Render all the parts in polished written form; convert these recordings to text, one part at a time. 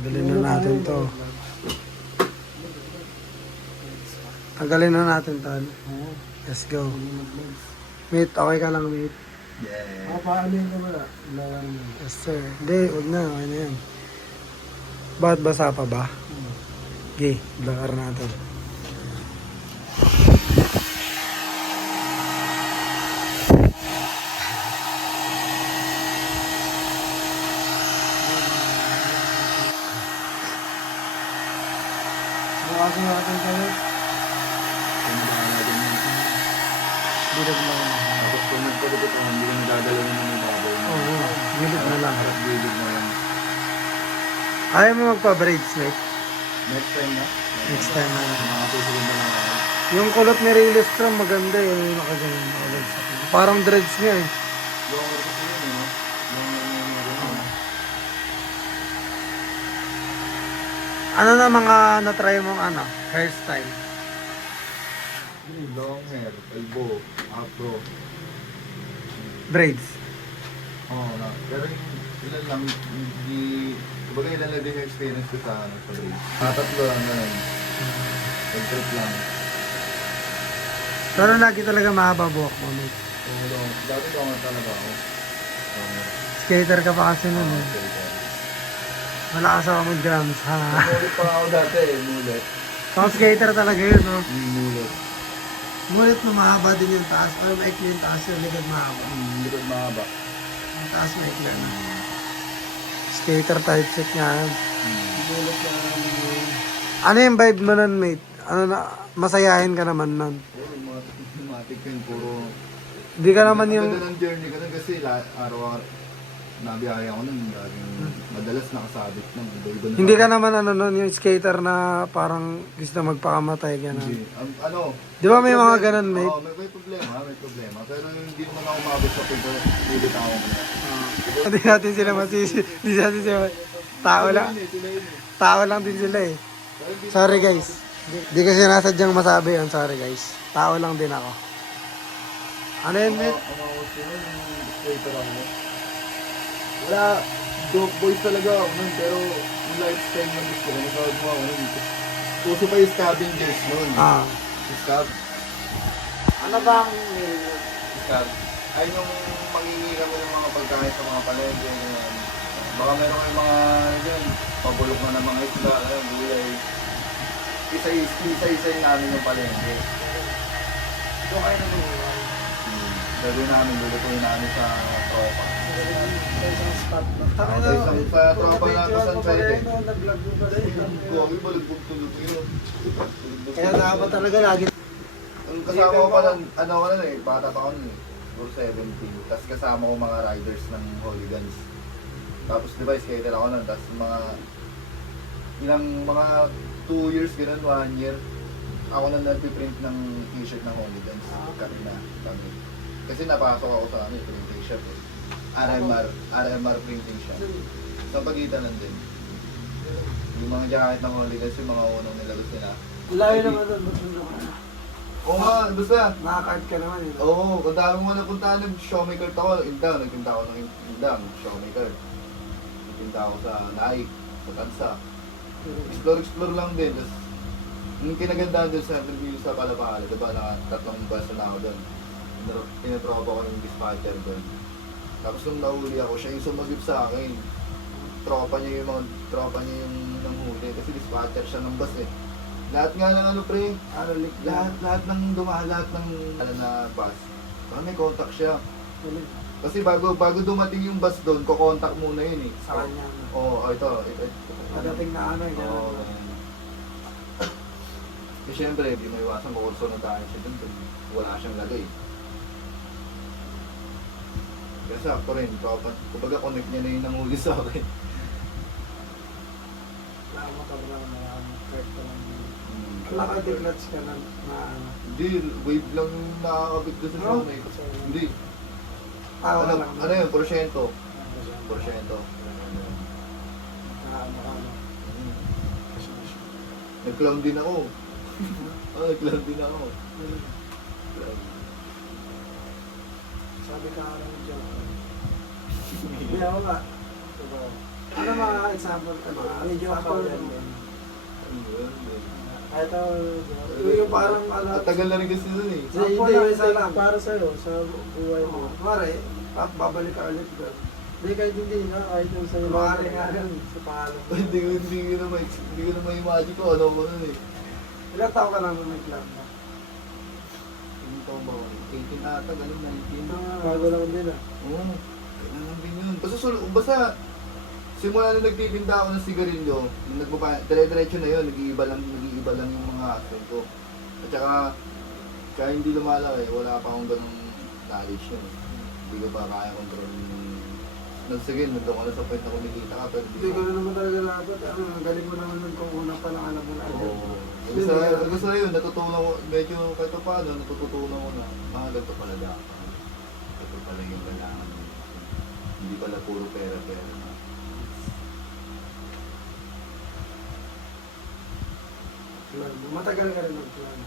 Tagalin na natin to. Tagalin na natin to. Let's go. Mate, okay ka lang, mate? Yeah. Paano ka ba? Yes, sir. Hindi, huwag na. Okay na yan. Ba't basa pa ba? Okay, bakar natin. Bukasin natin sa ulit. Bilog na lang. Tapos kung nagpagupit ako, hindi ka nagdadala na ng babaw. Oo, bilog na lang. Harap gilid na yan. Ayaw mo magpa-braids, mate? Next time na. Next time na. Mga susunod na lang ako. Yung kulot ni Rayleigh Strong maganda yung nakaganyan na ulit sa akin. Parang dreads niya eh. Longer kasi yun, no? Ano na mga na-try mong ano, hairstyle? Long hair, elbow, afro. Braids. Oo na. Pero yung ilan lang, hindi... Kumbaga ilan lang din yung experience ko sa braid. Tatlo lang na yun. Pag-trip lang. Pero lagi talaga mahaba buhok mo, mate. Oo, long. Dati ko nga talaga ako. Skater ka pa kasi nun eh. Okay. Malakas ako mag-drums, ha? Mulit pa ako dati eh, mulit. So, skater talaga yun, no? Mulit. Ngunit na mahaba din yung taas. Pero maikli yung taas yung likod mahaba. Likod mahaba. Yung taas maikli na. Skater type set niya. Bulot na Ano yung vibe mo nun, mate? Ano na, masayahin ka naman nun. Puro matik yun, puro... Hindi ka naman yung... Ang ganda ng journey ko nun kasi araw-araw nabiyaya ako nun. Laging madalas nakasabit ng iba-iba na. Hindi ka naman ano nun, yung skater na parang gusto magpakamatay, gano'n. Hindi. Ano? Di ba may mga ganun, mate? Oo, may problema. Pero hindi naman ako umabot sa pinto. Pilit ako. Hindi natin sila masisi. Hindi natin sila... Tao lang. Sila yun eh. Tao lang din sila eh. Sorry guys. Di kasi nasadyang masabi yun. Sorry guys. Tao lang din ako. Ano yun, mate? Umawot ko nun, yung skater ako. Wala, dope boys talaga ako nun, pero yung lifestyle na gusto ko, nagkawag mo ako nun. Puso pa yung scavengers nun. Ah. Scab. Ano ba ang... Scab. Ay nung mangingira mo ng mga pagkain sa mga palengke, ganyan. Baka meron kayong mga, ganyan, pabulok na ng mga isla, ganyan, gulay. Isa-isa namin yung palengke. Doon kayo nabubuhay. Gagawin namin, lulutuin namin sa tropa. sa isang spot na. Sa tropa na kung saan pwede. Nag-vlog mo ba rin? Huwag yung balagbog-tulog yun. Kaya dapat talaga lagi... Ang kasama ko pa lang, ano ko lang eh, bata pa ako nun eh. Siguro 17. Tapos kasama ko mga riders ng Holy Guns. Tapos di ba, skater ako nun. Tapos mga 2 years, ganun, 1 year. Ako na nagpiprint ng t-shirt ng Holy Guns. Kami. Kasi napasok ako sa printing shop eh. RMR printing shop. Sa pagitan lang din. Yung mga jacket ng Holy Guns, yung mga unang nilabas nila. Layo naman doon. Oo nga, basta. Nakakard ka naman eh. Oo, kung dami mo napuntahan, nag-showmaker ako, Indang, nagpunta ako ng Indang, showmaker. Nagpunta ako sa Nike, sa Tansa. Explore lang din. Tapos, yung kinagandaan doon sa review sa Palapala, diba, na 3 bus na ako doon. Pinatropa ko yung dispatcher doon. Tapos nung nahuli ako, siya yung sumagip sa akin. Tropa niya yung nanghuli, kasi dispatcher siya ng bus eh. Lahat nga ng ano pre, lahat ng dumaan, lahat ng na bus, may contact siya. Kasi bago dumating yung bus doon, ko-contact muna yun eh. Sa kanya. Oo, ito. Padating na ano eh. Oo. Eh syempre, hindi may iwasan kukurso na tayo siya doon. Wala siyang lagay. Kaya sakto rin, kumbaga connect niya na yung nanghuli sa akin. Nakamotor lang na yan. Correct ko lang. Nakadeclats ka na ano. Hindi, wave lang yung nakakabit doon sa showmate. Hindi. Tao lang. Ano yun, porsyento. Porsyento. Nag-clown din ako. Nag-clown din ako. Sabi ka lang dyan. Hindi ako nga. Ano mga example? Mga example yan. Ito, yung parang ano. At tagal na rin kasi nun eh. Sample lang, isa lang. Para sa'yo, sa buhay mo. Pare, babalik ka ulit doon. Hindi kahit hindi na, kahit yung sa'yo. Maaari nga yan. Sa pangalan. Hindi ko na ma-imagine ko ano ko nun eh. Ilang taon ka lang nung may club mo? Yung taon ba? 18 ata, ganun, 19. Bago lang din ah. Oo, kailan lang din yun. Basta, simula na nagtitinda ako ng sigarilyo, dire-diretso na yun, nag-iiba lang yung mga action ko. At saka, kaya hindi lumalaki, wala pa akong ganung knowledge yun. Hindi ko pa kaya control yung... Sige, nandun ko na sa point na kumikita ka, pero Hindi ko na naman talaga dapat. Ano, galing mo naman nun kung una pa lang alam mo na. Oo. Gusto na yun, natutunan ko, medyo kahit pa paano, natututunan ko na, ganito pala dapat. Ito pala yung kailangan. Hindi pala puro pera-pera na. Plan. Matagal ka rin mag-plan.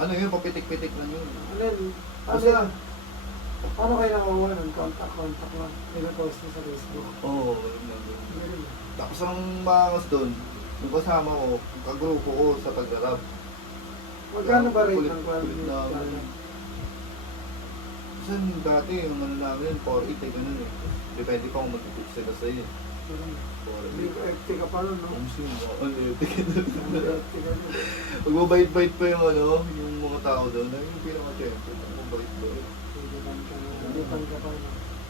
Ano yun, papitik-pitik lang yun. Ano yun? Basta, Paano kayo nakakuha ng contact lang? Pinapost mo sa Facebook. oo, Galing. tapos ang maangas doon, yung kasama ko, kagrupo ko sa pag-rap. Magkano ba rate Kulit- ng kulit namin. Kasi dati, yung ano namin, 4-8 eh, ganun eh. Depende pa kung mag-pitch sila sa'yo. Hindi ko FT ka pa nun, no? Magbabait-bait pa yung ano, yung mga tao doon. Ay, yung pinaka-champion, magbabait-bait. Lipan ka pa.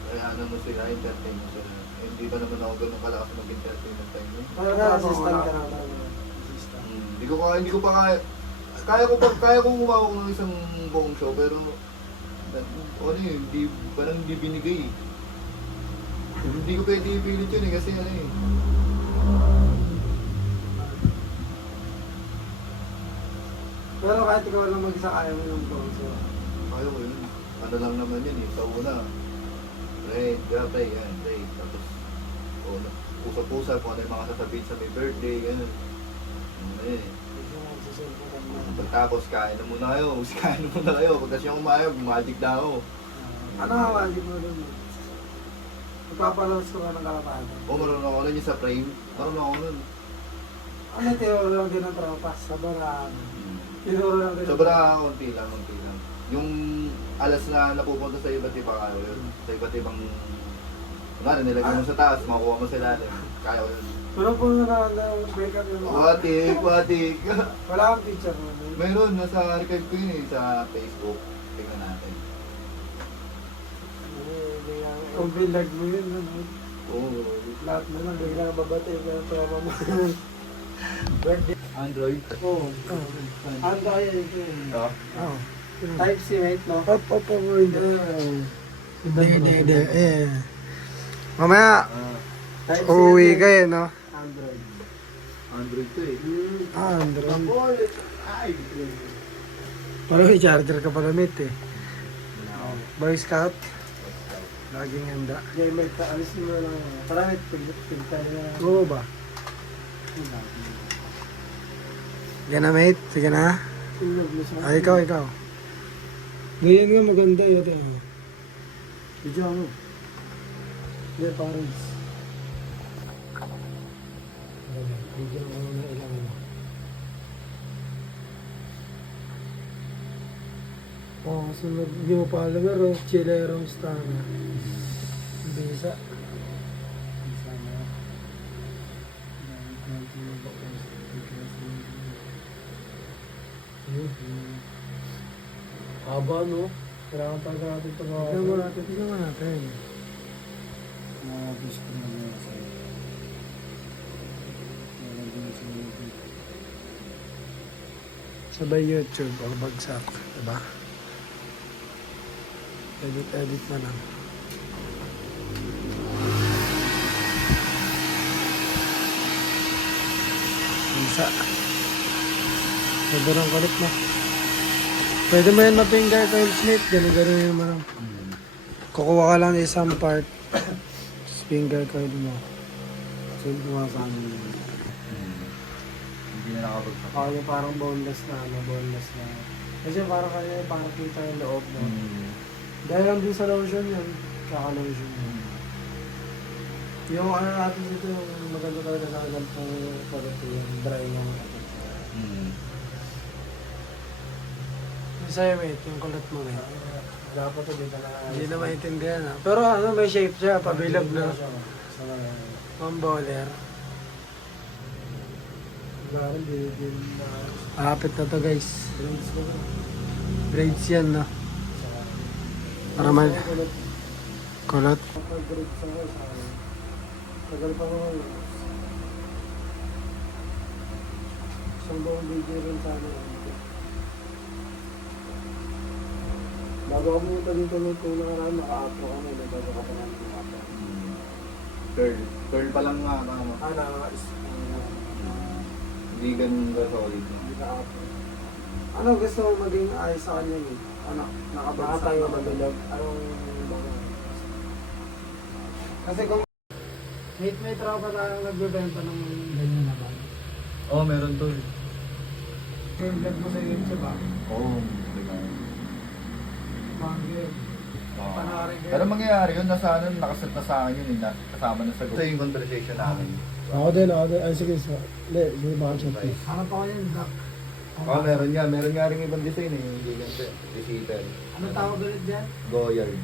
Kaya ano mo sila, entertain mo sila. Eh, hindi pa naman ako ganun kalakas mag-entertain ng time yun. Parang assistant ka na talaga. Assistant. Hindi ko pa kaya. Kaya kong umawak ng isang buong show, pero ano yun, parang hindi binigay eh. Hindi ko pwede ipilit yun eh, kasi ano eh. Pero kahit ikaw lang mag-isa, kaya mo yung bronze. Ayaw ko yun. Ano lang naman yun eh, sa una. Pray, yan, pray. Tapos, pusa-pusa kung ano yung mga sasabihin sa may birthday, gano'n. Ano eh. Pagtapos, kain na muna kayo. Kain na muna kayo. Pagkas yung umayag, magic na ako. Ano ang magic mo doon? Magpapalawas ko ka ng kalapatan. O, marunong ako nun yung sa frame. Marunong ako nun. Ano yung tinuro lang din ng tropa? Sa baraan. Tinuro lang din. Sobra, konti lang. Yung alas na napupunta sa iba't ibang kaya ko yun. Sa iba't ibang... Kunwari, nilagay mo sa taas, makuha mo sa ilalim. Kaya ko yun. Pero po na break up yung Watik. Wala kang picture mo. Meron, nasa archive ko yun eh, sa Facebook. Tingnan natin. Kung bilag mo yun, ano? Oo. Lahat naman, biglang babati ka ng tropa mo. Birthday. Android? Oo. Ano kaya ito? Oo. Oo. Type C, mate, no? Hindi. Mamaya, Type C. uuwi kayo, no? Android. Android to eh. Android. Ay! Pero may charger ka pala, mate, eh. Boy Scout. Laging handa. Okay, mate, alis mo lang. Parang pinta na. Oo ba? Sige na, mate. Sige na. Ay, ikaw. Ganyan nga maganda yun. Video mo. Hindi, parang. Video mo na ilang ano. Oh, sunod new follower, Chilero Stana. Bisa. Haba, no? Kailangan talaga natin ito mga... Tignan mo natin. Mga gusto ko na sa'yo. Sabay YouTube o bagsak, diba? Edit na lang. Bisa. Sobrang kulit mo. Pwede mo yan ma-finger coil snip, ganun yung mga. Kukuha ka lang ng isang part, tapos finger coil mo. So, gumapang. Hindi na nakapagpapag. Ako yung parang boneless na. Kasi parang kanya, parang kita yung loob mo. Dahil lang din sa lotion yun. Kaka-lotion yun. Yung ano natin dito, yung maganda talaga sa ganitong quality, yung dry ng Yung sa'yo, mate, yung kulot mo, mate. dapat ito dito na... Hindi na maintindihan, ha? Pero ano, may shape siya, pabilog na. Sa mga... Pang-bowler. Grabe, di na... Malapit na to, guys. Grades ko. Grades yan, no? Para mag... Kulot. Kapag grades ako sa akin, tagal pa naman. Isang buong video rin sa akin. Bago ako pumunta dito kung nakaraan, naka-apro kami, nagbago ka pa namin ng apro. Curl pa lang nga, mama. Hindi ganun ka solid. Hindi ka-apro. Ano gusto mo maging ayos sa kanya yun? Ano? Nakatayo mabilog. Anong bago? Kasi kung may tropa tayong nagbebenta ng ganyan na ba? Oo, meron to. Yung vlog mo sa YouTube ba? Oo, Mangga. Panoorin kayo. pero mangyayari yun, nasa ano, nakaset na sa akin yun, kasama na sa group. Ito yung conversation namin. Ako din. Ay, sige. Hindi, hindi ba chat ko? Ano pa ko yun, Doc? Oo, meron nga rin ibang design eh, hindi ganito. Receiver. Ano tawag ulit dyan? Goyard.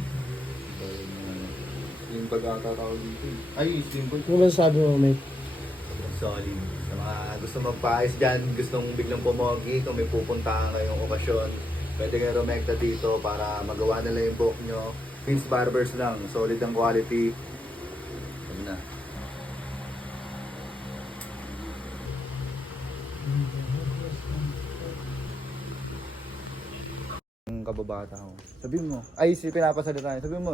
Yung pagkakatawag dito eh. Ay, simple. Ano ba sabi mo, mate? Solid. Sa mga gusto magpaayos dyan, gustong biglang pumogi, kung may pupuntahan kayong okasyon, pwede kayo rumekta dito para magawa nila yung buhok nyo. Vince Barbers lang, solid ang quality. Ano na. Ang kababata ko. Sabihin mo, ay si pinapasalita niya, sabihin mo,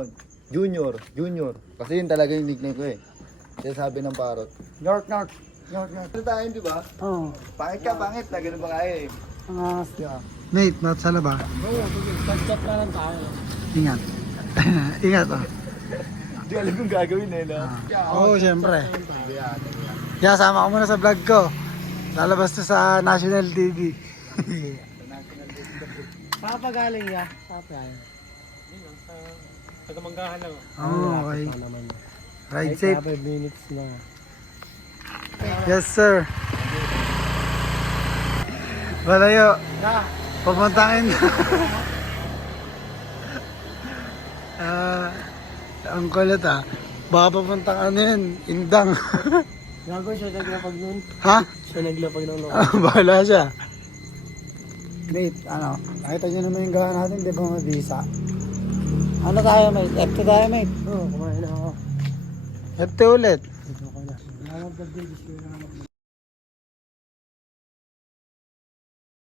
Junior. Kasi yun talaga yung nickname ko eh. Kaya sabi ng parot, York. Ano tayo, di ba? Oo. Pangit ka, pangit na, ganun ba kaya eh. Ang angas niya. Mate, matsala ba? Oo, chat na lang tayo. Ingat. Ingat, oh. Hindi alam kung gagawin eh, no? Oo, syempre. Kaya sama ko muna sa vlog ko. Lalabas to sa National TV. Saan pa galing ya? Saan pa galing? Tagamanggahan lang. Oo, okay. Ride safe. 5 minutes na. Yes, sir. Malayo. Pupuntangin. Ang kulit ah. Baka papuntang ano yun, Indang. Gago siya naglapag nun. Ha? Siya naglapag ng loob. Bahala siya. Mate, ano, nakita nyo naman yung gawa natin, di ba mabisa? Ano tayo, mate? FT tayo, mate? Oo, kumain na ako. FT ulit. Ito ko na. Salamat ka, baby.